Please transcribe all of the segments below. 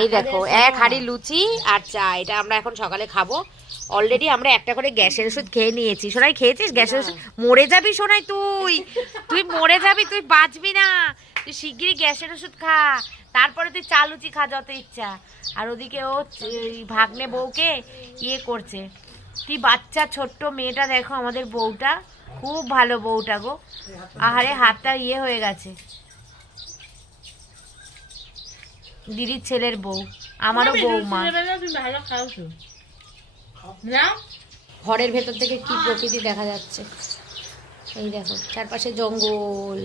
এই দেখো 1 হাঁড়ি লুচি আর চা, এটা আমরা এখন সকালে খাবো। অলরেডি আমরা একটা করে গ্যাসের ওষুধ খেয়ে নিয়েছি। সোনাই খেয়েছিস গ্যাসের ওষুধ? মরে যাবি সোনাই, তুই তুই মরে যাবি, তুই বাঁচবি না। তুই শিগগিরই গ্যাসের ওষুধ খা, তারপরে তুই চা লুচি খা যত ইচ্ছা। আর ওদিকে ও ভাগ্নে বউকে ইয়ে করছে। কি বাচ্চা ছোট্ট মেয়েটা দেখো, আমাদের বউটা খুব ভালো বউটা গো। আহারে হাতটা ইয়ে হয়ে গেছে। দিদির ছেলের বউ, আমারও বউমা। ঘরের ভেতর থেকে কি প্রকৃতি দেখা যাচ্ছে। এই দেখো চারপাশে জঙ্গল,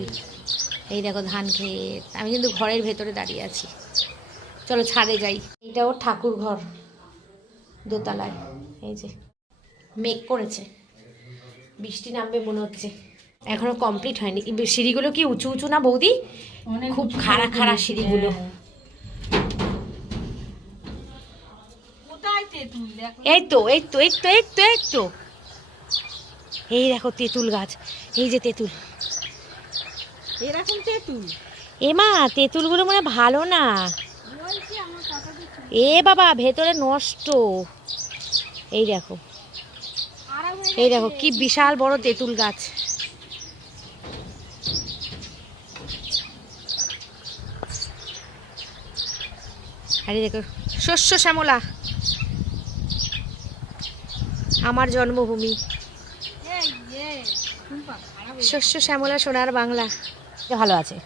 এই দেখো ধান ক্ষেত। আমি কিন্তু ঘরের ভেতরে দাঁড়িয়ে আছি। চলো ছাদে যাই। এটা ওর ঠাকুর ঘর, দোতলায়। এই যে মেঘ করেছে, বৃষ্টি নামবে মনে হচ্ছে। এখনো কমপ্লিট হয়নি। সিঁড়িগুলো কি উঁচু উঁচু না বৌদি? খুব খাড়া খাড়া সিঁড়িগুলো। এই তো এই তো এই তো এই তো এই তো এই দেখো তেঁতুল গাছ। এই যে তেঁতুল, এরকম তেঁতুল। এমা তেঁতুলগুলো মানে ভালো না। এ বাবা ভেতরে নষ্ট। এই দেখো, এই দেখো কি বিশাল বড় তেঁতুল গাছ। আরে দেখো শস্য শ্যামলা, আমার জন্মভূমি। শস্য শ্যামলা সোনার বাংলা। ভালো আছে।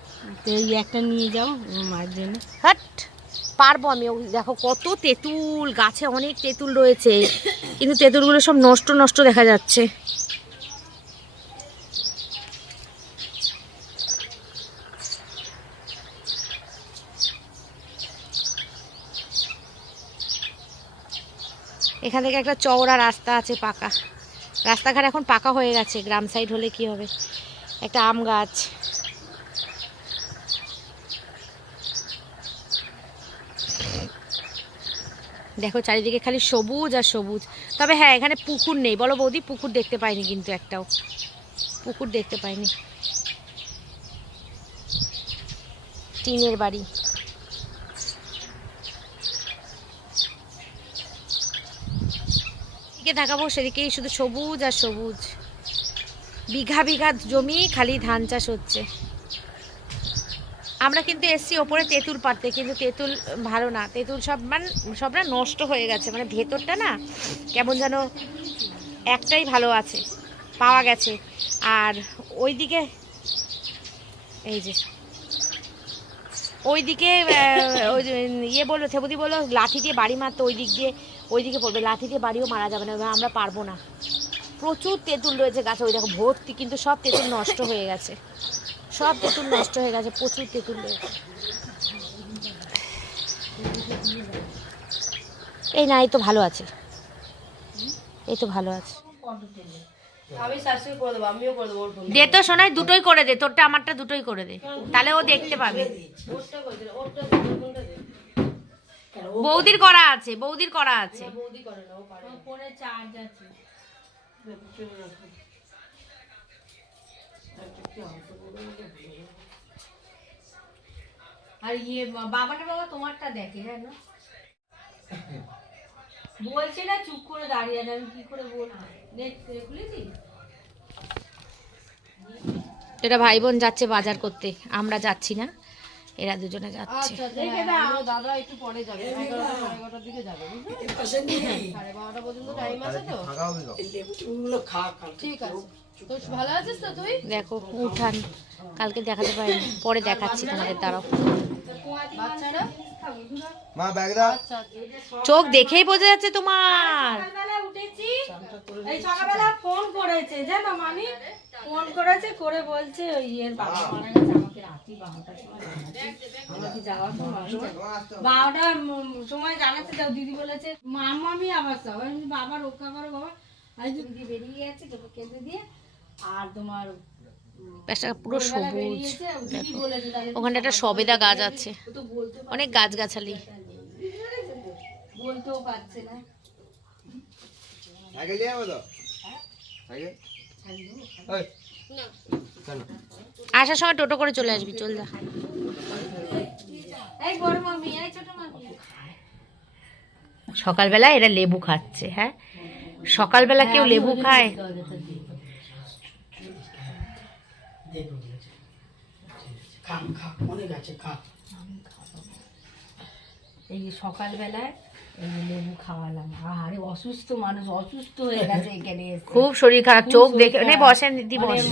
এই একটা নিয়ে যাও মায়ের জন্য। হাট পারবো আমি। দেখো কত তেঁতুল গাছে, অনেক তেঁতুল রয়েছে, কিন্তু তেঁতুলগুলো সব নষ্ট নষ্ট দেখা যাচ্ছে। এখান থেকে একটা চওড়া রাস্তা আছে, পাকা রাস্তাঘাট এখন পাকা হয়ে গেছে। গ্রাম সাইড হলে কি হবে। একটা আম গাছ, দেখো চারিদিকে খালি সবুজ আর সবুজ। তবে হ্যাঁ এখানে পুকুর নেই বলো বৌদি, পুকুর দেখতে পাইনি, কিন্তু একটাও পুকুর দেখতে পাইনি। টিনের বাড়ি। এদিকে দেখাবো, সেদিকেই শুধু সবুজ আর সবুজ। বিঘা বিঘা জমি খালি ধান চাষ হচ্ছে। আমরা কিন্তু এসছি ওপরে তেঁতুল পাড়তে, কিন্তু তেঁতুল ভালো না। তেঁতুল সব না নষ্ট হয়ে গেছে, মানে ভেতরটা না কেমন যেন। একটাই ভালো আছে, পাওয়া গেছে। আর ওইদিকে এই যে ওইদিকে ওই ইয়ে বললো, থেবুদি বললো লাঠি দিয়ে বাড়ি মারতো ওই দিক দিয়ে, ওইদিকে পড়বে। লাঠি দিয়ে বাড়িও মারা যাবে না, আমরা পারবো না। প্রচুর তেঁতুল রয়েছে গাছে, ওই দেখো ভর্তি, কিন্তু সব তেঁতুল নষ্ট হয়ে গেছে। সব তেঁতুল নষ্ট হয়ে গেছে, প্রচুর তেঁতুল রয়েছে। এই না, এই তো ভালো আছে, এই তো ভালো আছে। দে তো শোনাই, দুটোই করে দে, তোরটা আমারটা দুটোই করে দে, তাহলে ও দেখতে পাবে। বৌদির করা আছে, বৌদির করা আছে। আর ইয়ে বাবাটা বাবা তোমারটা দেখে জানো, বলছি না চুপ করে দাঁড়িয়ে আছে, আমি কি করে বলবো। খুলেছি এটা ভাই বোন যাচ্ছে বাজার করতে, আমরা যাচ্ছি না, এরা দুজনে যাচ্ছে। দাদা একটু পরে যাবে, 11টার দিকে যাবে, 12:30 পর্যন্ত টাইম আছে তো। ঠিক আছে, তো ভালো আছিস তো তুই? দেখো উঠান, কালকে দেখাতে পারিনি, পরে দেখাচ্ছি তোমাদের। দাঁড়াও, বাচ্চারা মা ব্যাগ দাও। চোখ দেখেই বোঝা যাচ্ছে তোমার। এই সকালবেলা ফোন করেছে জানো, মামি ফোন করেছে, করে বলছে ওই এর বাবা মারা গেছে, আমাকে রাত্রি 12টার সময় আমাকে যাওয়ার সময় 12টার সময় জানাচ্ছে। তো দিদি বলেছে মামি আবার সব বাবা রক্ষা করো বাবা। আর দিদি বেরিয়ে গেছে কেঁদে দিয়ে। আর তোমার পুরো সবুজ, ওখানে একটা সবেদা গাছ আছে, অনেক গাছগাছালি। বলতেও পারছে না। আসার সময় টোটো করে চলে আসবি, চল যা। এই বড় মামি, এই ছোট মামি। সকালবেলা এরা লেবু খাচ্ছে। হ্যাঁ, সকালবেলা কেউ লেবু খায়? এই যে সকালবেলায় এই যে লেবু খাওয়ালাম। আরে অসুস্থ মানুষ, অসুস্থ হয়ে গেছে এখানে এসে। খুব শরীর খারাপ, চোখ দেখে নে, বসেন দিদি মানে বসেন।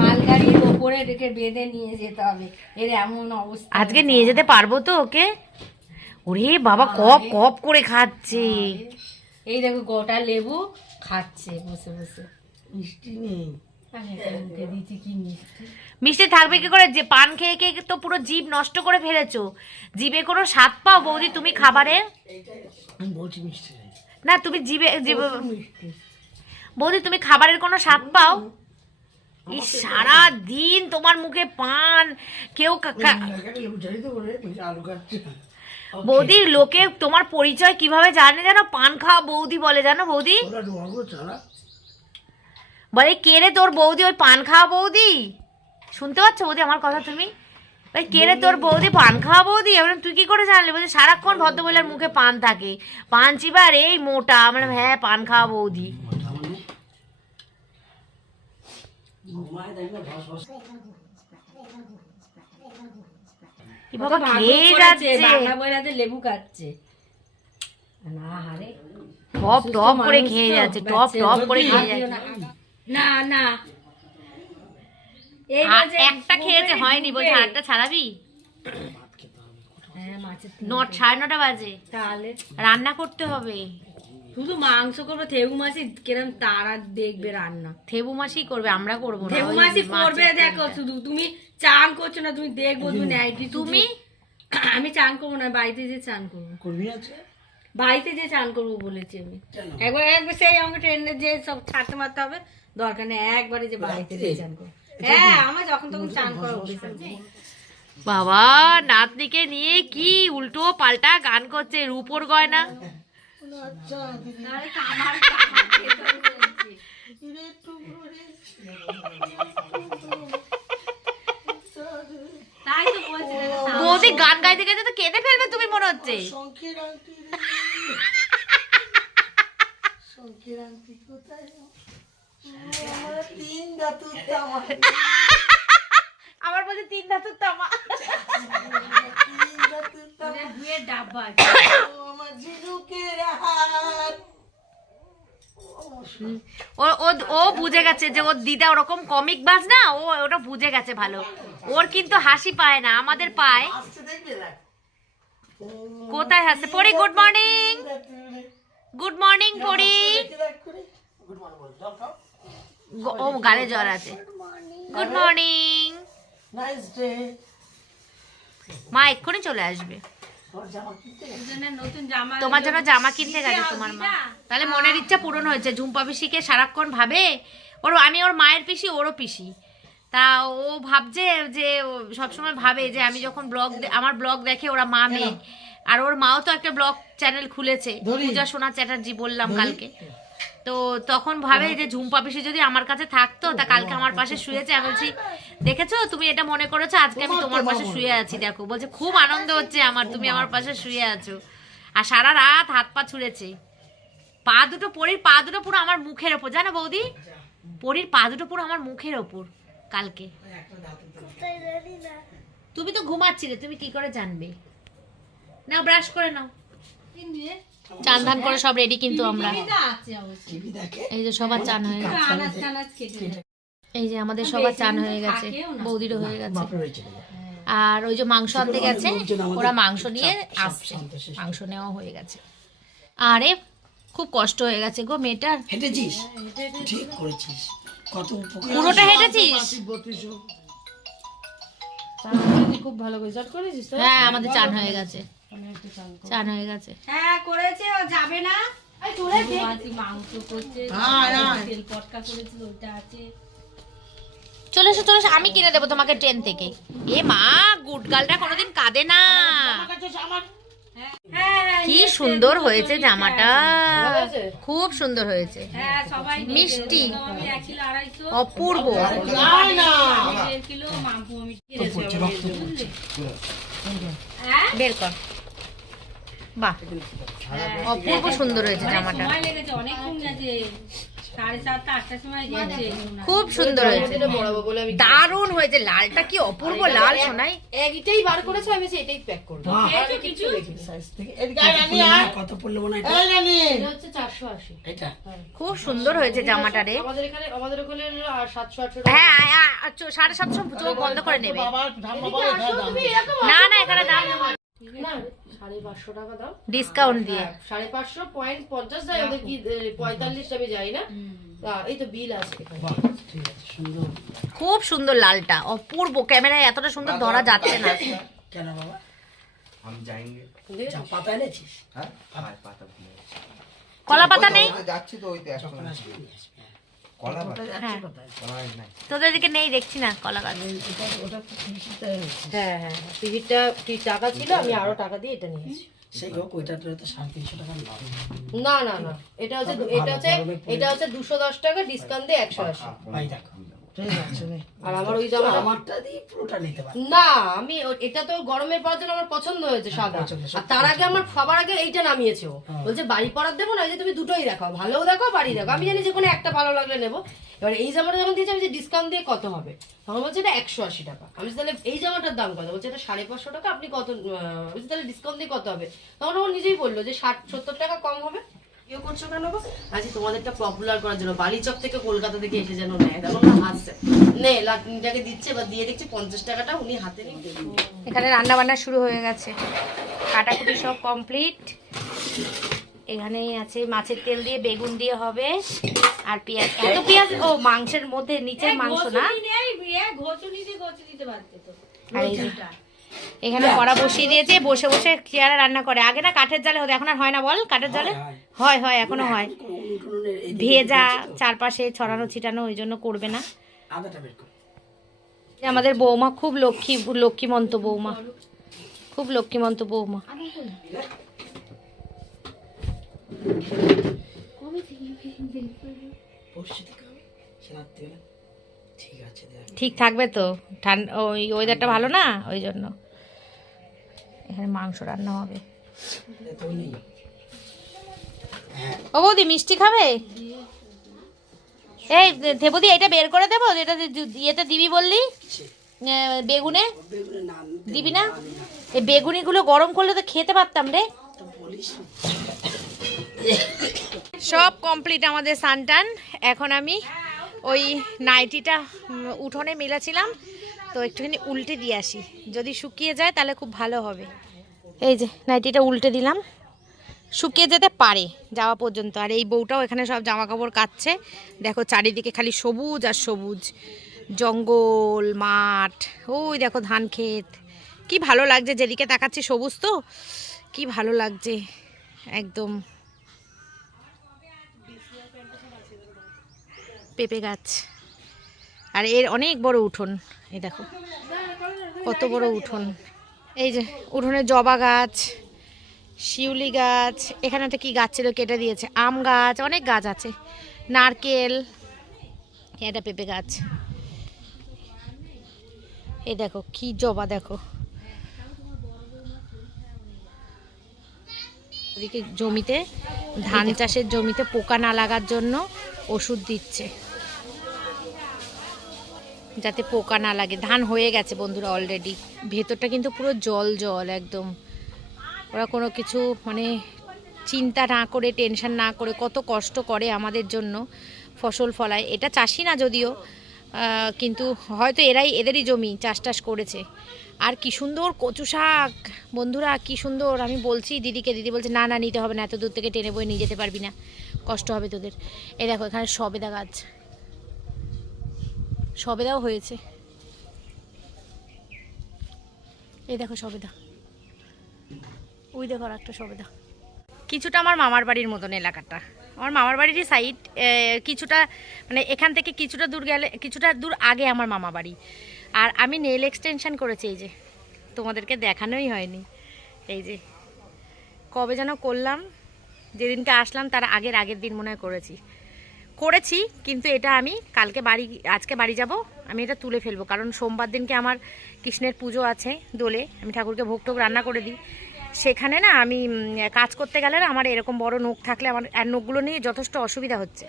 মালগাড়ির ওপরে রেখে বেঁধে নিয়ে যেতে হবে, এর এমন অবস্থা। আজকে নিয়ে যেতে পারবো তো ওকে? ওরে বাবা, কপ কপ করে খাচ্ছে। এই দেখো গোটা লেবু খাচ্ছে বসে বসে। মিষ্টি নেই, আমি একটা মুখে দিচ্ছি কি মিষ্টি। মিষ্টি থাকবে কি করে? যে পান খেয়ে খেয়ে তো পুরো জিভ নষ্ট করে ফেলেছো। জিভে কোনো স্বাদ পাও বৌদি তুমি খাবারের? আমি বলছি মিষ্টি নেই। না, তুমি বৌদি তুমি খাবারের কোনো স্বাদ পাও? এই সারা দিন তোমার মুখে পান কেউ আলু কাটছে। বৌদি, লোকে তোমার পরিচয় কিভাবে জানে জানো? পান খাওয়া বৌদি বলে, জানো বৌদি? ওরা ঢোকাবো চালা। বলে কে রে তোর বৌদি? ওই পান খাওয়া বৌদি। শুনতে পাচ্ছ বৌদি আমার কথা তুমি? ওই কে রে তোর বৌদি? পান খাওয়া বৌদি। এবার তুই কি করে জানলি? বলছে সারাক্ষণ ভদ্রমহিলার মুখে পান থাকে, পান চিবার এই মোটা। আমরা হ্যাঁ, পান খাওয়া বৌদি। কি বাবা খেয়ে যাচ্ছে, বাংলা বইরাতে লেবু খাচ্ছে। না হারে টপ টপ করে খেয়ে যাচ্ছে, টপ টপ করে খেয়ে যাচ্ছে। না না, একটা খেয়েছে হয়নি, বলছে আরেকটা ছাড়াবি? হ্যাঁ, মাছের 9:30 বাজে, তাহলে রান্না করতে হবে। শুধু মাংস করবো। থেবু মাসি কিরম তারা দেখবে রান্না। থেবু মাসি করবে, আমরা করবো না। থেবু ওই মাসি করবে, মাছের দেখো তেলটা। শুধু তুমি চান করছো না, তুমি দেখবো তুমি নাইটি। তুমি? আমি চান করবো না, বাড়িতে যে চান করবো। করবি আছে? বাড়িতে যে চান করবো বলেছি আমি। একবার একবার সেই আমাকে ট্রেনে যে সব ছাড়তে মারতে হবে, দরকার নেই, একবারে যে বাড়িতে যে চান করবো। হ্যাঁ, আমার যখন তখন চান করা অভ্যেস আছে। বাবা, নাতনিকে নিয়ে কি উল্টো পাল্টা গান করছে, রূপোর গয়না। তাহলে আমার খেতে বলছি। তাই তো বলছি না, বৌদি গান গাইতে গাইতে তো কেঁদে ফেলবে তুমি মনে হচ্ছে। শঙ্কের আংটি রে। শঙ্কের আংটি কোথায়? আমার 3 ধাতুর তামা। আবার বলছে 3 ধাতুর তামা। 3 ধাতুর তামা। দুয়ের ডাব্বা আমার ঝিনুকের হাত। ও ও ও বুঝে গেছে যে ওর দিদা ওরকম কমিক বাজ না, ও ওটা বুঝে গেছে ভালো। ওর কিন্তু হাসি পায় না, আমাদের পায়। আসতে দেখবে না। কোথায় হাসছে? পড়ি গুড মর্নিং, গুড মর্নিং পড়ি। গুড মর্নিং বল, জল খাও। ও গালে জ্বর আছে। Good morning. Nice day. মা এক্ষুনি চলে আসবে। তোর জামা কিনতে গেছে? নতুন জামা তোমার জন্য জামা কিনতে গেছে তোমার মা। তাহলে মনের ইচ্ছা পূরণ হয়েছে। ঝুম্পা পিসিকে সারাক্ষণ ভাবে আমি ওর মায়ের পিসি, ওরও পিসি। তা ও ভাবছে যে সবসময় ভাবে যে আমি যখন আমার ব্লগ দেখে ওরা মা মেয়ে। আর ওর মাও তো একটা ব্লগ চ্যানেল খুলেছে, পূজা সোনা চ্যাটার্জি, বললাম কালকে। তো তখন ভাবে যে ঝুম্পা পিসি যদি আমার কাছে থাকতো, তা কালকে আমার পাশে শুয়েছে। আমি বলছি দেখেছো তুমি এটা মনে করেছো, আজকে আমি তোমার পাশে শুয়ে আছি। দেখো, বলছে খুব আনন্দ হচ্ছে আমার, তুমি আমার পাশে শুয়ে আছো। আর সারা রাত হাত পা ছুঁড়েছে। পা দুটো, পরীর পা দুটো পুরো আমার মুখের ওপর, জানো বৌদি? পরীর পা দুটো পুরো আমার মুখের ওপর কালকে। তুমি তো ঘুমাচ্ছিলে, তুমি কি করে জানবে? নাও ব্রাশ করে নাও, চান ধান করে সব রেডি। কিন্তু আমরা টিভি দেখে। এই যে সবার চান হয়ে গেছে, আনাজ টানাজ কেটে এই যে আমাদের সবার চান হয়ে গেছে, বৌদিরও হয়ে গেছে। বাপরে হয়েছে না। আর ওই যে মাংস আনতে গেছে, ওরা মাংস নিয়ে আসছে, মাংস নেওয়া হয়ে গেছে। আরে খুব কষ্ট হয়ে গেছে গো মেয়েটার। হেঁটেছিস? ঠিক করেছিস। কত উপকার। পুরোটা হেঁটেছিস? খুব ভালো করে জট করেছিস তো? হ্যাঁ, আমাদের চান হয়ে গেছে, চান হয়ে গেছে। হ্যাঁ করেছে, ও যাবে না। মাংস করছে, তেল পটকা করেছিল, ওটা আছে। চলে এসো, চলে এসো, আমি কিনে দেবো তোমাকে ট্রেন থেকে। এ মা, গুটগালটা কোনোদিন কাঁদে না। কি সুন্দর হয়েছে জামাটা, খুব সুন্দর হয়েছে, হ্যাঁ সবাই মিষ্টি, 1 কিলো 250, অপূর্ব। 1.5 কিলো মাম্পু আমি হ্যাঁ বের কর। বাহ, অপূর্ব সুন্দর হয়েছে অনেক জামাটা, সময় লেগেছে, অনেকক্ষণ গেছে, 7:30 8টার সময় গেছে। খুব সুন্দর হয়েছে, দারুণ হয়েছে। লালটা কি অপূর্ব লাল সোনাই। এটাই বার করেছে, আমি এটাই প্যাক করবো। বাহ, খেয়েছো কিছু? সাইজ থেকে কত পড়লো মনে হয় এটা? এটা হচ্ছে 480। এটা খুব সুন্দর হয়েছে জামাটা রে। আমাদের ওখানে 700-800 হ্যাঁ 750 চোখ বন্ধ করে নেবে। না না, এখানে দাম না 550 টাকা দাও ডিসকাউন্ট দিয়ে। 550.50 যায়, ওদের কি 45 আমি যাই না। এই তো বিল আছে এখানে। বাহ, ঠিক আছে, সুন্দর। খুব সুন্দর লালটা, অপূর্ব। ক্যামেরায় এতটা সুন্দর ধরা যাচ্ছে না। কেন বাবা, हम जाएंगे চা পাতা এনেছিস? হ্যাঁ হ্যাঁ পাতা ভুলে গেছি। কলা পাতা নেই ওই তো যাচ্ছি তো ওই তো একটা সকালে আসবে নিয়ে আসবে। কলা পাতা হ্যাঁ, কোথায়? কলা নাই তোদের দিকে নেই দেখছি না কলা গাছ। ওটা 30 টাকা হয়েছে। হ্যাঁ হ্যাঁ, টিভিটা কি টাকা ছিল, আমি আরো টাকা দিয়ে এটা নিয়েছি। সেই হোক, ওইটা তো 350 টাকা লাভ। না না না, এটা হচ্ছে 210 টাকা, ডিসকাউন্ট দিয়ে 180। ভাই দেখো, ঠিক আছে রে। আর আমার ওই জামাটা আমারটা দিয়ে পুরোটা নিতে পারি। না, আমি এটা তো গরমের পর জন্য আমার পছন্দ হয়েছে সাদা। আর তার আগে আমার সবার আগে এইটা নামিয়েছে ও, বলছে বাড়ি পরার দেবো না, এই যে তুমি দুটোই দেখাও, ভালোও দেখো বাড়ি দেখো। আমি জানি যে কোনো একটা ভালো লাগলে নেবো। এবার এই জামাটা যখন দিয়েছে আমি যে ডিসকাউন্ট দিয়ে কত হবে, তখন বলছে এটা 180 টাকা। আমি বলছি, তাহলে এই জামাটার দাম কত? বলছে এটা 550 টাকা। আপনি কত? বলছি তাহলে ডিসকাউন্ট দিয়ে কত হবে? তখন ও নিজেই বললো যে 60-70 টাকা কম হবে। ইয়ে করছো কেন গো? আজকে তোমাদেরটা পপুলার করার জন্য, বালিচক থেকে কলকাতা থেকে এসে যেন নেয়, তখন না হাসছে, নে লাটনিটাকে দিচ্ছে, এবার দিয়ে দেখছি 50 টাকাটা উনি হাতে নিয়ে এখানে রান্না বান্না শুরু হয়ে গেছে, কাটাকুটি সব কমপ্লিট। এখানেই আছে মাছের তেল দিয়ে, বেগুন দিয়ে হবে, আর পেঁয়াজ। এত পেঁয়াজ! ও মাংসের মধ্যে, নিচের মাংস না। ঘষুনি দিয়ে ঘষে দিতে পারতে তো। আর এই যে এখানে কড়া বসিয়ে দিয়েছে, বসে বসে চেয়ারে রান্না করে। আগে না কাঠের জালে হতো, এখন আর হয় না বল কাঠের জালে? হয় হয়, এখনো হয়। উনুনের এই ভেজা চারপাশে ছড়ানো ছিটানো, ওই জন্য করবে না। আদাটা বের কর। আমাদের বৌমা খুব লক্ষ্মীমন্ত বৌমা, খুব লক্ষ্মীমন্ত বৌমা। পরশু থেকে হবে, সে রাত্রিবেলা। ঠিক আছে, দেখ। ঠিক থাকবে তো, ঠান্ডা, ওই ওয়েদারটা ভালো না, ওই জন্য। এখানে মাংস রান্না হবে। তুই নেই। হ্যাঁ, ও বৌদি মিষ্টি খাবে? এই দেবদি, এটা বের করে দেবো, যেটা ইয়েতে দিবি বললি, বেগুনে বেগুনের নাম দিবি না? এই বেগুনিগুলো গরম করলে তো খেতে পারতাম রে। তো বলিস। সব কমপ্লিট আমাদের সানটান। এখন আমি ওই নাইটিটা উঠোনে মেলেছিলাম, তো একটুখানি উল্টে দিয়ে আসি, যদি শুকিয়ে যায় তাহলে খুব ভালো হবে। এই যে নাইটিটা উল্টে দিলাম, শুকিয়ে যেতে পারে যাওয়া পর্যন্ত। আর এই বউটাও এখানে সব জামা কাপড় কাচ্ছে। দেখো চারিদিকে খালি সবুজ আর সবুজ, জঙ্গল, মাঠ, ওই দেখো ধান ক্ষেত। কি ভালো লাগছে, যেদিকে তাকাচ্ছি সবুজ, তো কি ভালো লাগছে একদম। পেঁপে গাছ, আর এর অনেক বড় উঠোন। এই দেখো কত বড় উঠোন। এই যে উঠোনে জবা গাছ, শিউলি গাছ, এখানে একটা কি গাছ ছিল কেটে দিয়েছে, আম গাছ, অনেক গাছ আছে, নারকেল, এটা পেঁপে গাছ। এই দেখো কি জবা, দেখো ওদিকে জমিতে, ধান চাষের জমিতে পোকা না লাগার জন্য ওষুধ দিচ্ছে, যাতে পোকা না লাগে। ধান হয়ে গেছে বন্ধুরা অলরেডি, ভেতরটা কিন্তু পুরো জল জল একদম। ওরা কোনো কিছু মানে চিন্তা না করে, টেনশন না করে কত কষ্ট করে আমাদের জন্য ফসল ফলায়। এটা চাষি না যদিও, কিন্তু হয়তো এদেরই জমি চাষ টাস করেছে। আর কি সুন্দর কচু শাক বন্ধুরা, কি সুন্দর। আমি বলছি দিদিকে, দিদি বলছে না না নিতে হবে না, এত দূর থেকে টেনে বয়ে নিয়ে যেতে পারবি না, কষ্ট হবে তোদের। এই দেখো এখানে সবেদা গাছ, সবেদাও হয়েছে। এই দেখো সবেদা, ওই দেখো আর একটা সবেদা। কিছুটা আমার মামার বাড়ির মতন এলাকাটা, আমার মামার বাড়িরই সাইড, কিছুটা মানে এখান থেকে কিছুটা দূর গেলে, কিছুটা দূর আগে আমার মামা বাড়ি। আর আমি নেল এক্সটেনশন করেছি, এই যে তোমাদেরকে দেখানোই হয়নি। এই যে কবে যেন করলাম, যেদিনকে আসলাম তার আগের দিন মনে হয় করেছি। করেছি, কিন্তু এটা আমি আজকে বাড়ি যাব, আমি এটা তুলে ফেলবো, কারণ সোমবার দিনকে আমার কৃষ্ণের পুজো আছে দোলে, আমি ঠাকুরকে ভোগ টোগ রান্না করে দিই। সেখানে না আমি কাজ করতে গেলে না আমার এরকম বড় নখ থাকলে আমার আর নখগুলো নিয়ে যথেষ্ট অসুবিধা হচ্ছে।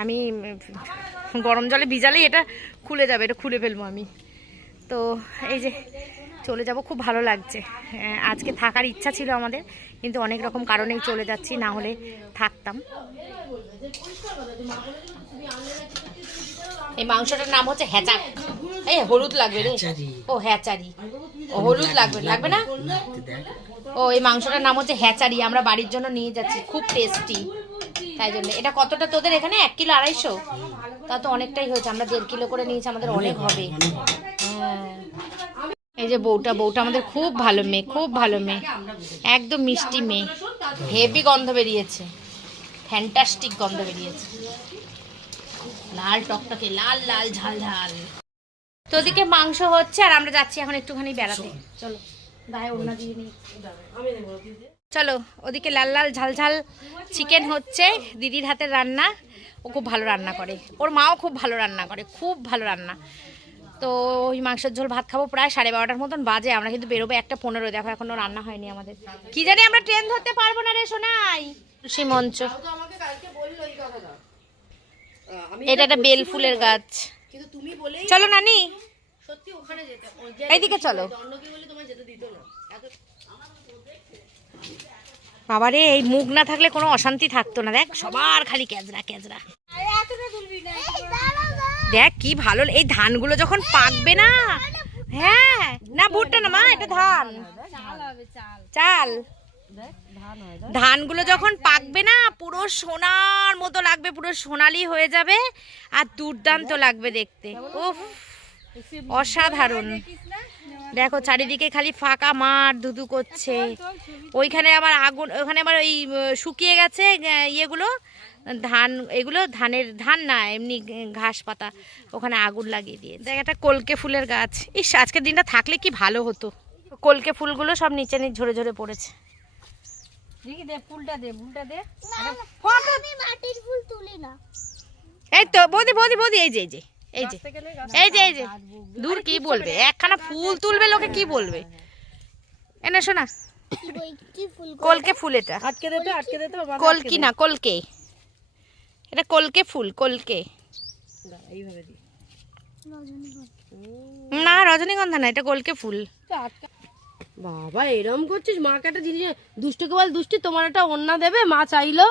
আমি গরম জলে ভিজালেই এটা খুলে যাবে, এটা খুলে ফেলবো আমি। তো এই যে চলে যাব, খুব ভালো লাগছে। আজকে থাকার ইচ্ছা ছিল আমাদের, কিন্তু অনেক রকম কারণেই চলে যাচ্ছি, না হলে থাকতাম। এই মাংসটার নাম হচ্ছে হ্যাচার। এই হলুদ লাগবে রে, ও হ্যাচারি, ও হলুদ লাগবে না? ও এই মাংসটার নাম হচ্ছে হ্যাচারি, আমরা বাড়ির জন্য নিয়ে যাচ্ছি, খুব টেস্টি। তাই জন্য এটা কতটা তোদের এখানে 1 কিলো 250? তা তো অনেকটাই হয়েছে, আমরা 1.5 কিলো করে নিয়েছি, আমাদের অনেক হবে। হ্যাঁ, এই যে বউটা আমাদের খুব ভালো মেয়ে, খুব ভালো মেয়ে, একদম মিষ্টি মেয়ে, হেভি গন্ধ বেরিয়েছে, ফ্যান্টাস্টিক গন্ধ বেরিয়েছে, লাল টকটকে, লাল লাল ঝাল ঝাল। তো ওদিকে মাংস হচ্ছে আর আমরা যাচ্ছি এখন একটুখানি বেড়াতে। চলো গায়ে ওড়না দিয়ে নিই, চলো। ওদিকে লাল লাল ঝাল ঝাল চিকেন হচ্ছে, দিদির হাতের রান্না, ও খুব ভালো রান্না করে, ওর মাও খুব ভালো রান্না করে, খুব ভালো রান্না। তো ওই মাংসের ঝোল ভাত খাবো, প্রায় 12:30 মতন বাজে, আমরা কিন্তু বেরোবো 1:15, দেখো এখনো রান্না হয়নি আমাদের। কি জানি আমরা ট্রেন ধরতে পারবো না রে সোনাই। তুলসী মঞ্চ, এটা একটা বেল ফুলের গাছ। চলো নানি, এইদিকে চলো। বাবারে, এই মুখ না থাকলে কোনো অশান্তি থাকতো না, দেখ সবার খালি ক্যাজরা ক্যাজরা। দেখ কি ভালো, এই ধানগুলো যখন পাকবে না, হ্যাঁ না ভুট্টা না মা, এটা ধান, চাল। ধানগুলো যখন পাকবে না পুরো সোনার মতো লাগবে, পুরো সোনালি হয়ে যাবে, আর দুর্দান্ত লাগবে দেখতে, উফ অসাধারণ। দেখো চারিদিকে খালি ফাঁকা মাঠ, ধুধু করছে, ওইখানে আবার আগুন, ওখানে আবার ওই শুকিয়ে গেছে ইয়েগুলো, ধান, এগুলো ধান না এমনি ঘাস পাতা, ওখানে আগুন লাগিয়ে দিয়ে। দেখ একটা কলকে ফুলের গাছ, ইস আজকের দিনটা থাকলে কি ভালো হতো। কলকে ফুলগুলো সব নিচে ঝরে ঝরে পড়েছে। এই তো বৌদি এই যে দূর কি বলবে, একখানা ফুল তুলবে লোকে কি বলবে। এনে শোনা, কলকে ফুল, এটা কলকি না, কলকে, এটা কলকে ফুল, কলকে না, রজনীগন্ধা না, এটা কলকে ফুল। বাবা এরম করছিস, মাকে একটা জিনিস, দুষ্টুকে বল দুষ্টি, তোমার একটা ওন্না দেবে, মা চাইলো।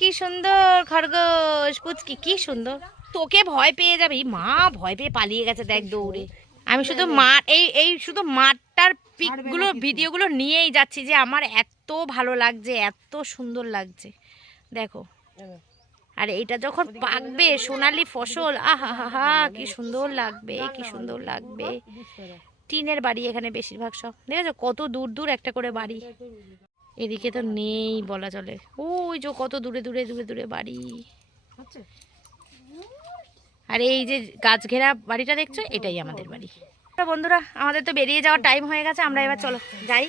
কি সুন্দর খরগোশ পুচকি, কি সুন্দর। তোকে ভয় পেয়ে যাবে, মা ভয় পেয়ে পালিয়ে গেছে দেখ দৌড়ে। আমি শুধু মাঠ, এই শুধু মাঠটার পিকগুলো ভিডিওগুলো নিয়েই যাচ্ছি, যে আমার এত ভালো লাগছে, এত সুন্দর লাগছে দেখো। আর এইটা যখন পাকবে সোনালি ফসল, আহা হা হা, কি সুন্দর লাগবে, কি সুন্দর লাগবে। টিনের বাড়ি এখানে বেশিরভাগ, সব দেখেছো কত দূর দূর একটা করে বাড়ি, এদিকে তো নেই বলা চলে, ওই যে কত দূরে দূরে দূরে দূরে বাড়ি। আর এই যে গাছ ঘেরা বাড়িটা দেখছো, এটাই আমাদের বাড়ি। বন্ধুরা আমাদের তো বেরিয়ে যাওয়ার টাইম হয়ে গেছে, আমরা এবার চলো যাই।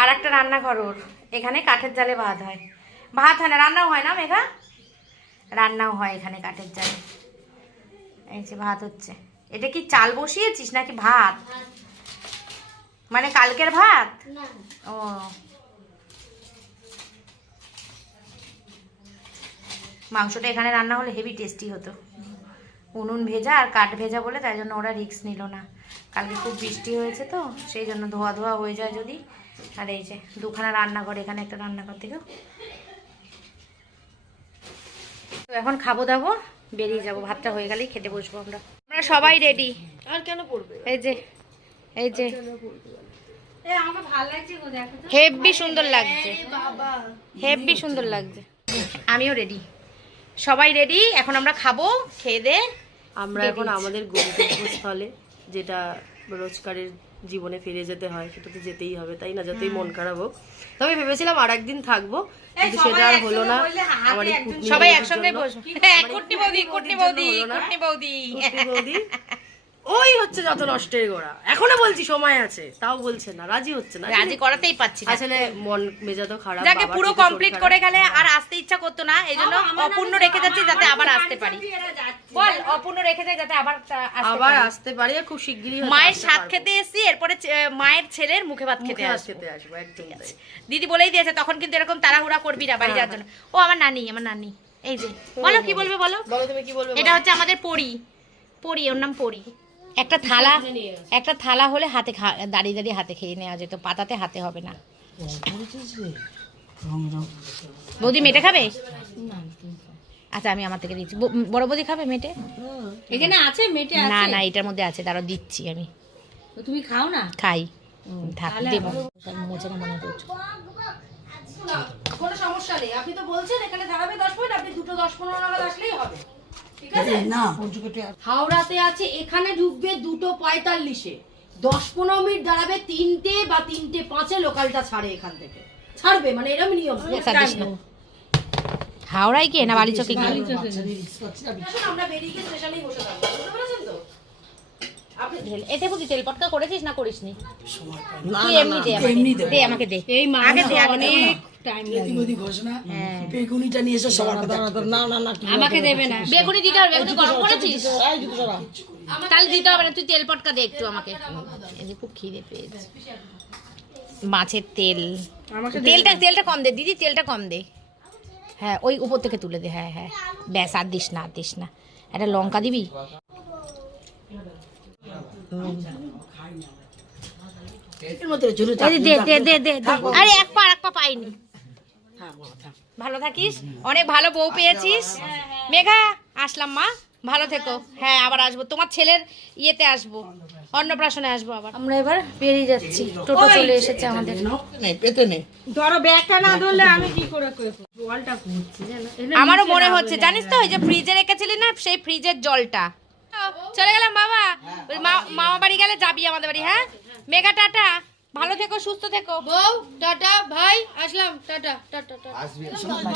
আর একটা রান্নাঘর ওর, এখানে কাঠের জালে ভাত হয়, না রান্নাও হয় না মেঘা, রান্নাও হয় এখানে কাঠের জালে। এই যে ভাত হচ্ছে, এটা কি চাল বসিয়েছিস নাকি ভাত, মানে কালকের ভাত? ও মাংসটা এখানে রান্না হলে হেভি টেস্টি হতো, উনুন ভেজা আর কাঠ ভেজা বলে, তাই জন্য ওরা রিস্ক নিল না। কালকে খুব বৃষ্টি হয়েছে তো সেই জন্য ধোয়া ধোয়া হয়ে যায় যদি। আর এই যে দুখানা রান্নাঘর, এখানে একটা রান্নাঘর থেকেও। তো এখন খাবো দাবো, বেরিয়ে যাবো, ভাতটা হয়ে গেলেই খেতে বসবো আমরা সবাই রেডি। আর কেন পড়বে, এই যে হেভি সুন্দর লাগছে, হেভি সুন্দর লাগছে। আমিও রেডি, সবাই রেডি, এখন আমরা খাবো, খেয়ে দে আমরা এখন আমাদের গন্তব্যস্থলে, যেটা রোজকারের জীবনে ফিরে যেতে হয়, সেটা তো যেতেই হবে তাই না, যতই মন খারাপ হোক। তবে ভেবেছিলাম আর একদিন থাকবো, কিন্তু সেটা আর হলো না। আমার এই সবাই একসঙ্গে বসবো, কুটনি বৌদি ওই হচ্ছে যত নষ্টের গোড়া। এখনো বলছি সময় আছে, তাও বলছে না, রাজি হচ্ছে না। রাজি করাতেই পাচ্ছি না। আসলে মন মেজাজ তো খারাপ। যাকে বাবার পুরো যেহেতু কমপ্লিট শরীর করে খারাপ। গেলে আর আসতে ইচ্ছা করতো না, এই জন্য অপূর্ণ রেখে যাচ্ছি যাতে আবার আসতে পারি। বল অপূর্ণ রেখে যায় যাতে আবার আবার আসতে পারি, আর খুব শিগগিরই হয়তো মায়ের আসতে স্বাদ পারবো। খেতে এসেছি, এরপরে মায়ের ছেলের মুখে ভাত খেতে মুখে ভাত আসবো। খেতে আসবো, একদম তাই। দিদি বলেই দিয়েছে তখন কিন্তু এরকম তাড়াহুড়া করবি না বাড়ি যাওয়ার জন্য। ও আমার নানি, আমার নানি। এই যে বলো কি বলবে বলো। বলো তুমি কি বলবে? এটা হচ্ছে আমাদের পরি, পরি ওর নাম পরি। একটা থালা হলে হাতে দাঁড়িয়ে দাঁড়িয়ে হাতে খেয়ে নেওয়া যেত, পাতাতে হাতে হবে না। বৌদি মেটে খাবে? আচ্ছা আমি আমার থেকে দিচ্ছি। বড় বৌদি খাবে মেটে? এখানে আছে মেটে আছে। না না এটার মধ্যে আছে, তারও দিচ্ছি আমি। তো তুমি খাও না। খাই থাক দেবো মোছে না মনে হচ্ছে। কোনো সমস্যা নেই, আপনি তো বলছেন এখানে দাঁড়াবে 10 মিনিট, আপনি 2:10-15 নাগাদ আসলেই হবে, ঠিক আছে? না হাওড়াতে আছে, এখানে ঢুকবে 2:45-এ, 10-15 মিনিট দাঁড়াবে, 3টে বা 3:05-এ লোকালটা ছাড়ে এখান থেকে, ছাড়বে মানে এরকম নিয়ম। হাওড়ায় গিয়ে না বালিচকে গিয়ে? আসুন, আমরা বেরিয়ে গিয়ে স্টেশনেই বসে থাকবো, বুঝতে পেরেছেন তো? আপনি এতে বুঝি তেল পটকা করেছিস না করিসনি? না তুই এমনি দে এমনি আমাকে, দেবো। দে আমাকে দে। এই আগে দে, আগে দে। অনেক টাইম এদিক ওদিক ঘোষণা বেগুনিটা নিয়ে এসে সবার না না না আমাকে দেবে না। বেগুনি দিতে হবে, বেগুনি গরম করেছিস? তাহলে দিতে হবে না, তুই তেল পটকা দে একটু আমাকে। এই যে খুব খিদে পেয়েছে। মাছের তেল, তেলটা কম দে দিদি, তেলটা কম দে। হ্যাঁ ওই উপর থেকে তুলে দে। হ্যাঁ হ্যাঁ ব্যাস, আর দিস না, আর দিস না। একটা লঙ্কা দিবি? এর মধ্যে ঝুলে এই দে দে দে দে দে। আরে এক পা পাইনি। ভালো থাকিস, অনেক ভালো বউ পেয়েছিস। মেঘা আসলাম মা, ভালো থেকো। হ্যাঁ আবার আসবো, তোমার ছেলের ইয়েতে আসবো, অন্নপ্রাশনে আসবো আবার। আমরা এবার বেরিয়ে যাচ্ছি, টোটো চলে এসেছে আমাদের। পেতে নে ধরো ব্যাগটা না ধরলে আমি কি করে করবো? জলটা পড়ছে জানো। আমারও মনে হচ্ছে, জানিস তো ওই যে ফ্রিজে রেখেছিলি না, সেই ফ্রিজের জলটা। চলে গেলাম বাবা, ওই মামা বাড়ি গেলে যাবি আমাদের বাড়ি। হ্যাঁ মেঘা টাটা, ভালো থেকো সুস্থ থেকো। বউ টাটা, ভাই আসলাম, টাটা টাটা টাটা।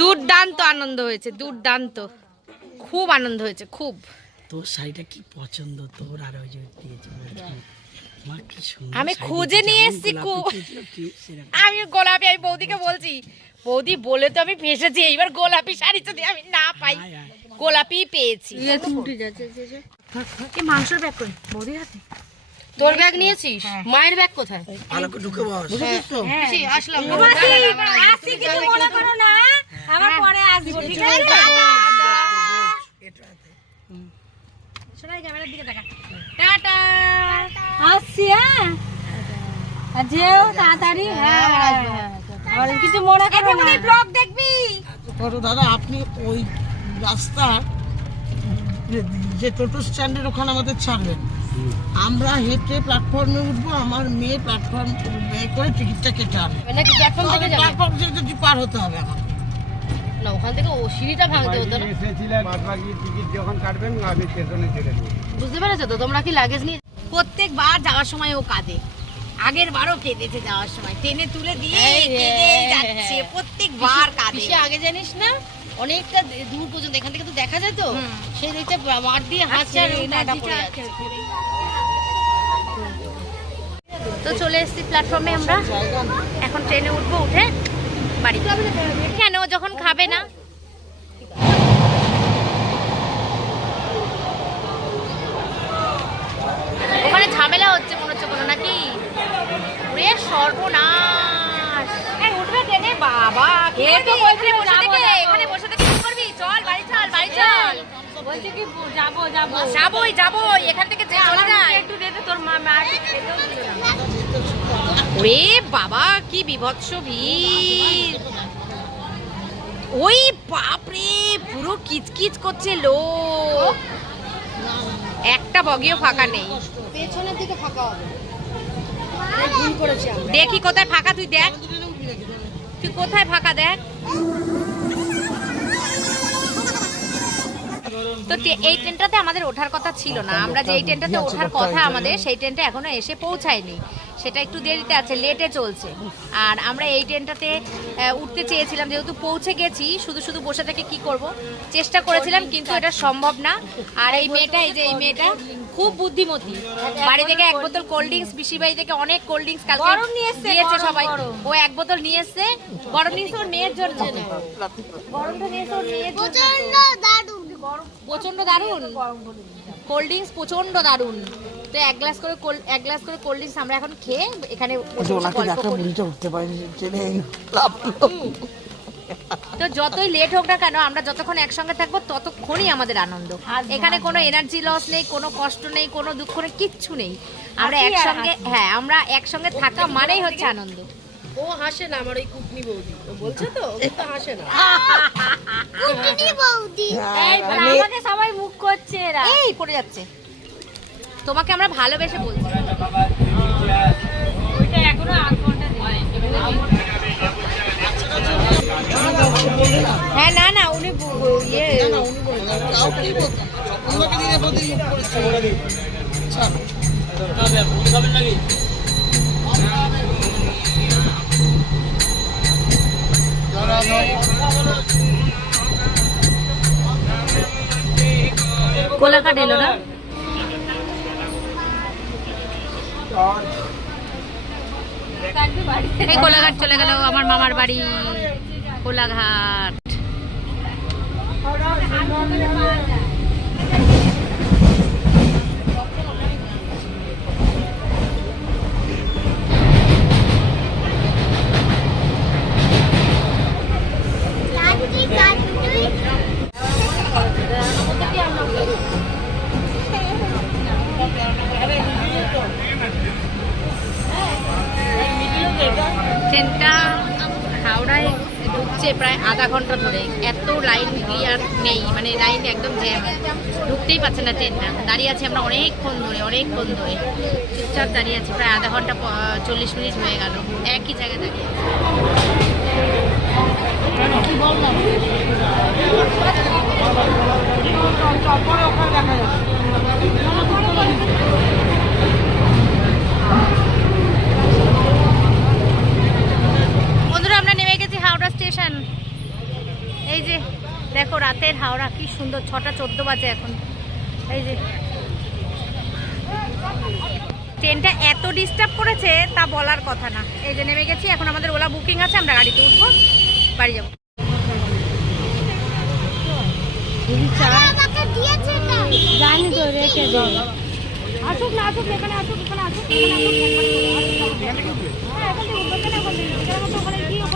দুর্দান্ত আনন্দ হয়েছে, দুর্দান্ত, খুব আনন্দ হয়েছে খুব। তোর শাড়িটা কি পছন্দ তোর, আর ওই যে দিয়েছে মা কি সুন্দর আমি শাড়ি খুঁজে দিয়েছে, নিয়ে যেমন এসেছি গোলাপি চেয়েছিল, ঠিক সেরকম। আমি গোলাপি, আমি বৌদিকে বলছি, বৌদি বলে তো আমি ফেসেছি, এইবার গোলাপি শাড়ি যদি আমি না পাই। আয়, আয়। গোলাপি পেয়েছি। উঠে যাচ্ছে এই মাংসের ব্যাগ করে বৌদির হাতে। তোর ব্যাগ নিয়েছিস? মায়ের ব্যাগ কোথায়? ভালো করে ঢুকে বস পিসি, আসলাম। আসি, কিছু মনে করো না, আবার পরে আসবো, ঠিক আছে? শোনাই ক্যামেরার দিকে দেখা। টাটা। আসছি, হ্যাঁ আর যেও তাড়াতাড়ি। হ্যাঁ আর কিছু মনে করো না। ব্লগ দেখবি? বড় দাদা আপনি ওই রাস্তা যে টোটো স্ট্যান্ডের ওখানে আমাদের ছাড়বেন, আমরা হেঁটে প্ল্যাটফর্মে উঠবো, আমার মেয়ে প্ল্যাটফর্ম করে টিকিটটা কেটে আনবে। নাকি প্ল্যাটফর্ম থেকে যাবে? প্ল্যাটফর্ম থেকে যদি পার হতে হবে আমার। না, ওখান থেকে ও সিঁড়িটা ভাঙতে হতো না। টিকিট যখন কাটবেন আমি স্টেশনে ছেড়ে দেবো। বুঝতে পেরেছো তো? তোমরা কি লাগেজ নিয়ে? প্রত্যেকবার যাওয়ার সময় ও কাঁদে, আগের বারও কেঁদেছে যাওয়ার সময়, টেনে তুলে দিয়ে এই রে, কেঁদে যাচ্ছে, প্রত্যেকবার কাঁদে। পিসি আগে জানিস না, অনেকটা দূর পর্যন্ত এখান থেকে তো দেখা যায় তো, সেই দিকটা মাঠ দিয়ে হাঁটছে আর কাটা পড়ে যাচ্ছে। তো চলে এসেছি প্ল্যাটফর্মে আমরা, এখন ট্রেনে উঠবো, উঠে বাড়ি। কেন যখন খাবে না? ওখানে ঝামেলা হচ্ছে মনে হচ্ছে কোনো, নাকি? ওরে সর্বনাশ। এই উঠবে ট্রেনে বাবা, এখানে বসে থেকে কি করবি? চল বাড়ি চল, বাড়ি চল। বলছি কি যাবো যাবো যাবোই এখান থেকে চলে যায়। একটু দে তো, তোর মা খেতেও দিল না। ওরে বাবা কি বিভৎস ভিড়, ওই বাপরে পুরো কিচকিচ করছে লোক, একটা বগিও ফাঁকা নেই। পেছনের দিকে ফাঁকা হবে, ভুল করেছি আমরা। দেখি কোথায় ফাঁকা, তুই দেখ, তুই কোথায় ফাঁকা দেখ। তো এই ট্রেনটাতে আমাদের ওঠার কথা ছিল না, আমরা যে এই ট্রেনটাতে ওঠার কথা আমাদের, সেই ট্রেনটা এখনো এসে পৌঁছায়নি, সেটা একটু দেরিতে আছে, লেটে চলছে। আর আমরা এই ট্রেনটাতে উঠতে চেয়েছিলাম, যেহেতু পৌঁছে গেছি, শুধু শুধু বসে থেকে কি করব, চেষ্টা করেছিলাম কিন্তু এটা সম্ভব না। আর এই মেয়েটা, এই যে এই মেয়েটা খুব বুদ্ধিমতী। বাড়ি থেকে এক বোতল কোল্ড ড্রিঙ্কস, পিসির বাড়ি থেকে অনেক কোল্ড ড্রিঙ্কস কালকে গরম নিয়ে এসছে, দিয়েছে গরম, সবাই। গরম। ও এক বোতল নিয়ে এসছে, গরম নিয়ে এসছে ওর মেয়ের জন্য। গরমটা নিয়ে এসছে ওর মেয়ের জন্য। প্রচন্ড দারুণ কোল্ড ড্রিঙ্কস, প্রচন্ড দারুণ। তো এক গ্লাস করে কোল্ড ড্রিঙ্কস আমরা এখন খেয়ে এখানে বসে বসে গল্প করি। উঠতে পারিনি তো যতই লেট হোক না কেন, আমরা যতক্ষণ একসঙ্গে থাকবো ততক্ষণই আমাদের আনন্দ। এখানে কোনো এনার্জি লস নেই, কোনো কষ্ট নেই, কোনো দুঃখ নেই, কিচ্ছু নেই। আমরা একসঙ্গে, হ্যাঁ আমরা একসঙ্গে থাকা মানেই হচ্ছে আনন্দ। ও হাসে না, আমার ওই কুটনি বৌদি, ও বলছে তো, ও কিন্তু হাসে না। এই আমাকে সবাই মুখ করছে এরা। এই পড়ে যাচ্ছে, তোমাকে আমরা ভালোবেসে বলছি। ওইটা এখনো 8 ঘন্টা হ্যাঁ না না উনি ইয়ে কোলাঘাট এলো না, এই কোলাঘাট চলে গেল আমার মামার বাড়ি কোলাঘাট। ট্রেনটা হাওড়ায় ঢুকছে প্রায় আধা ঘন্টা ধরে, এত লাইন ক্লিয়ার নেই, মানে লাইন একদম জ্যাম, ঢুকতেই পারছে না ট্রেনটা। দাঁড়িয়ে আছি আমরা অনেকক্ষণ ধরে চুপচাপ দাঁড়িয়ে আছি, প্রায় আধা ঘন্টা 40 মিনিট হয়ে গেল একই জায়গায় দাঁড়িয়ে আছি। বন্ধুরা আমরা নেমে গেছি হাওড়া স্টেশন। এই যে দেখো রাতের হাওড়া কি সুন্দর, 6টা 14 বাজে এখন। এই যে ট্রেনটা এত ডিস্টার্ব করেছে তা বলার কথা না। এই যে নেমে গেছি, এখন আমাদের ওলা বুকিং আছে, আমরা গাড়িতে উঠবো, বাড়ি যাবো। জানি তো রেখে দে। আসুক না আসুক, এখানে আসুক, এখানে আসুক,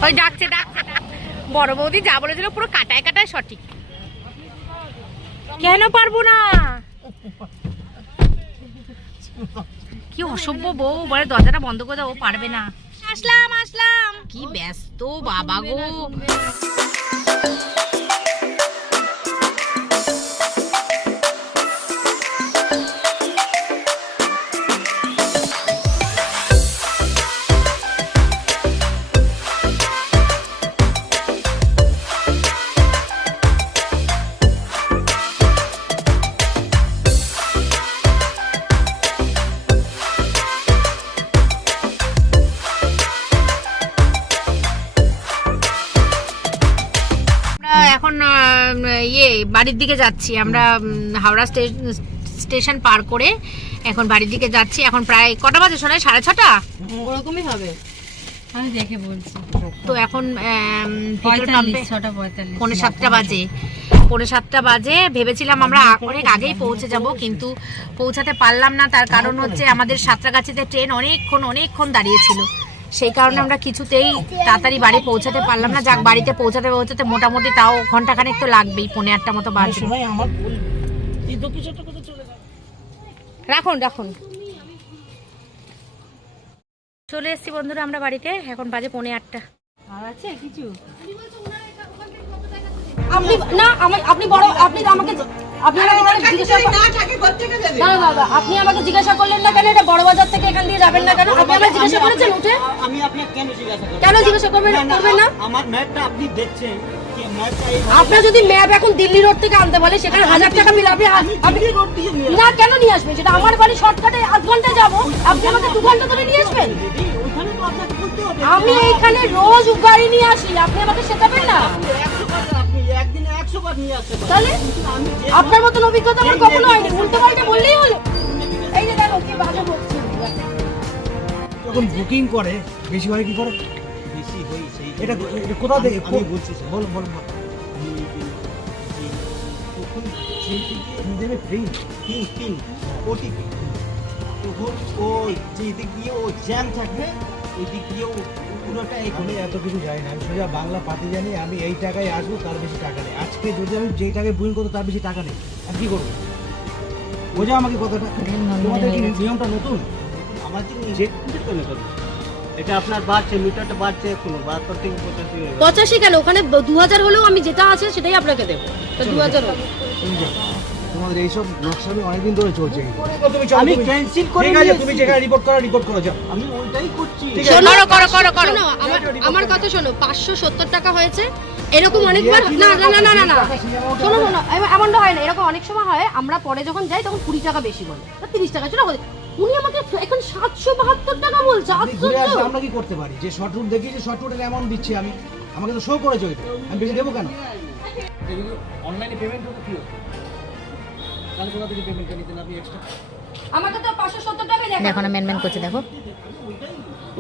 ওই ডাকছে। বড় বৌদি যা বলেছিল পুরো কাটায় কাটায় সঠিক। কেন পারবো না, কি অসভ্য বউ, বলে দরজাটা বন্ধ করে দাও, ও পারবে না। আসলাম, কি ব্যস্ত বাবা গো। এখন বাড়ির দিকে যাচ্ছি আমরা, হাওড়া স্টেশন পার করে এখন বাড়ির দিকে যাচ্ছি। এখন প্রায় কটা বাজে শোনায়? 6:30 ওরকমই হবে, আমি দেখে বলছি। তো এখন পেট্রোল পাম্পে 6:45 6:45 বাজে। 6:45 বাজে। ভেবেছিলাম আমরা অনেক আগেই পৌঁছে যাব, কিন্তু পৌঁছাতে পারলাম না। তার কারণ হচ্ছে আমাদের সাঁতরাগাছিতে ট্রেন অনেকক্ষণ দাঁড়িয়েছিল, সেই কারণে আমরা কিছুতেই তাড়াতাড়ি বাড়ি পৌঁছাতে পারলাম না। যাক, বাড়িতে পৌঁছাতে মোটামুটি তাও ঘন্টাখানেক তো লাগবেই, 7:45 মতো বাজবে। রাখুন চলে এসেছি বন্ধুরা আমরা বাড়িতে, এখন বাজে 7:45। আর আছে কিছু? আপনি না আপনি বড়, আপনি আমাকে জিজ্ঞাসা আপনি আমাকে জিজ্ঞাসা করলেন না কেন এটা বড় বাজার থেকে এখান দিয়ে যাবেন না কেন? আপনি আমাকে জিজ্ঞাসা করেছেন উঠে? আমি আপনাকে কেন জিজ্ঞাসা করব? কেন জিজ্ঞাসা করবেন না? আমার ম্যাপটা আপনি দেখছেন কি ম্যাপটা এই আপনার যদি ম্যাপ এখন দিল্লি রোড থেকে আনতে বলে সেখানে 1000 টাকা বিল আপনি রোড দিয়ে নিয়ে না কেন নিয়ে আসবেন? সেটা আমার বাড়ি শর্টকাটে 8 ঘন্টায় যাব, আপনি আমাকে 2 ঘন্টা ধরে নিয়ে আসবেন? দিদি ওখানে তো আপনাকে বলতে হবে আমি এইখানে রোজ গাড়ি নিয়ে আসি, আপনি আমাকে শেখাবেন না? 100 টাকা আপনি একদিনে 100 বার নিয়ে আসতে পারি। তাহলে আমি যে আপনার মতন অভিজ্ঞতা আমার কখনো হয়নি, উল্টো পাল্টা বললেই হলো। এই যে দেখো কি বাজে বকছে। যখন বুকিং করে বেশি হয় কি করে বেশি হই সেই এটা এটা কোথা থেকে আমি বলছি স্যার। বল বল বল। আমি তখন সেই থেকে তুমি দেবে ফ্রি পিন ওটিপি তখন ও যেদিক দিয়ে ও জ্যাম থাকবে ওই দিক দিয়ে ও পুরোটা আমি এখানে এত কিছু জানি না, আমি সোজা বাংলা পাতি জানি, আমি এই টাকায় আসবো, তার বেশি টাকা নেই। আজকে যদি আমি যেই টাকায় বুকিং করবো তার বেশি টাকা নেই, আমি কি করবো? বোঝা আমাকে কথাটা। তোমাদের কি নিয়মটা নতুন? আমার যে এটা আপনার বাড়ছে মিটারটা বাড়ছে এখনো 72 থেকে 85 হয়ে গেছে। 85 কেন, ওখানে 2000 হলেও আমি যেটা আছে সেটাই আপনাকে দেবো। তো 2000 হলো। তুমি যাও। তোমাদের এইসব নকশামি অনেকদিন ধরে চলছে। আমি ক্যান্সেল করে ঠিক আছে, নিয়েছি। তুমি যেখানে রিপোর্ট করো যাও। আমি ওইটাই করছি। ঠিক আছে। করো করো করো করো শোনো, আমার কথা শোনো, 570 টাকা হয়েছে। এরকম অনেকবার না না না না না না শোনো শোনো, এমনটা হয় না। এরকম অনেক সময় হয়, আমরা পরে যখন যাই তখন 20 টাকা বেশি বলে, 30 টাকা চলো। উনি আমাকে এখন 772 টাকা বলছে। আপনি ঘুরে আসলে আশ্চর্য। আমরা কি করতে পারি? যে শর্ট রুট দেখি, যে শর্ট রুটের অ্যামাউন্ট দিচ্ছি আমি, আমাকে তো শো করেছে ওইটা, আমি বেশি দেবো কেন? অনলাইনে পেমেন্ট হতো কি হতো? তাহলে কোথা থেকে পেমেন্টটা নিতেন আপনি এক্সট্রা? আমাকে তো 570 টাকাই দেখানো। দেখো না ম্যান করছে, দেখো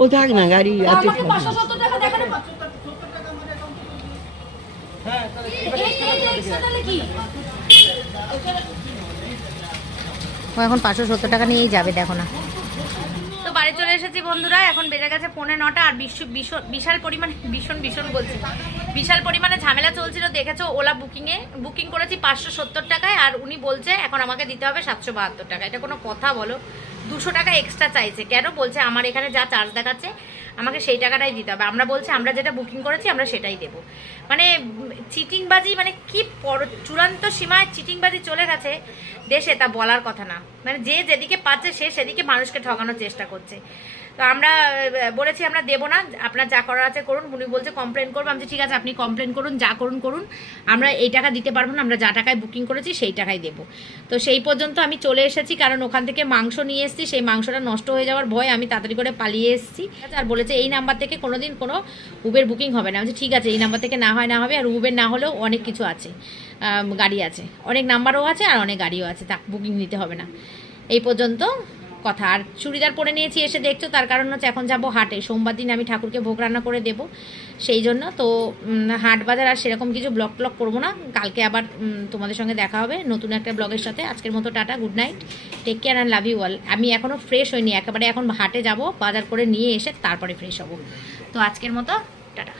ও থাক না গাড়ি আমাকে 570 টাকা দেখানো। এই extra তাহলে কি? ও এখন 570 টাকা নিয়েই যাবে, দেখো না। তো বাড়ি চলে এসেছি বন্ধুরা, এখন বেজে গেছে 9:45 আর বিশাল পরিমাণে ভীষণ বলছি, বিশাল পরিমাণে ঝামেলা চলছিল। দেখেছো ওলা বুকিং করেছি 570 টাকায়, আর উনি বলছে এখন আমাকে দিতে হবে 772 টাকা। এটা কোনো কথা বলো? 200 টাকা এক্সট্রা চাইছে। কেন বলছে আমার এখানে যা চার্জ দেখাচ্ছে আমাকে সেই টাকাটাই দিতে হবে। আমরা বলছি আমরা যেটা বুকিং করেছি আমরা সেটাই দেবো। মানে চিটিংবাজি, মানে কি চূড়ান্ত সীমায় চিটিংবাজি চলে গেছে দেশে, তা বলার কথা না। মানে যে যেদিকে পাচ্ছে সে সেদিকে মানুষকে ঠকানোর চেষ্টা করছে। তো আমরা বলেছি আমরা দেবো না, আপনার যা করার আছে করুন। উনি বলছে কমপ্লেন করবো। আমি ঠিক আছে আপনি কমপ্লেন করুন, যা করুন, আমরা এই টাকা দিতে পারবো না, আমরা যা টাকায় বুকিং করেছি সেই টাকাই দেবো। তো সেই পর্যন্ত আমি চলে এসেছি, কারণ ওখান থেকে মাংস নিয়ে এসেছি, সেই মাংসটা নষ্ট হয়ে যাওয়ার ভয় আমি তাড়াতাড়ি করে পালিয়ে এসেছি। আর বলেছে এই নাম্বার থেকে কোনোদিন কোনো উবের বুকিং হবে না। আমি ঠিক আছে, এই নাম্বার থেকে না হয় না হবে। আর উবের না হলেও অনেক কিছু আছে, গাড়ি আছে, অনেক নাম্বারও আছে আর অনেক গাড়িও আছে, তা বুকিং নিতে হবে না। এই পর্যন্ত কথা। আর চুড়িদার পরে নিয়েছি এসে দেখছো, তার কারণ হচ্ছে এখন যাব হাটে। সোমবার দিন আমি ঠাকুরকে ভোগ রান্না করে দেব, সেই জন্য। তো হাট বাজার আর সেরকম কিছু ব্লগ করবো না। কালকে আবার তোমাদের সঙ্গে দেখা হবে নতুন একটা ব্লগের সাথে। আজকের মতো tata, good night, take care and love you all. আমি এখনও ফ্রেশ হইনি একেবারে, এখন হাটে যাব, বাজার করে নিয়ে এসে তারপরে ফ্রেশ হব। তো আজকের মতো টাটা।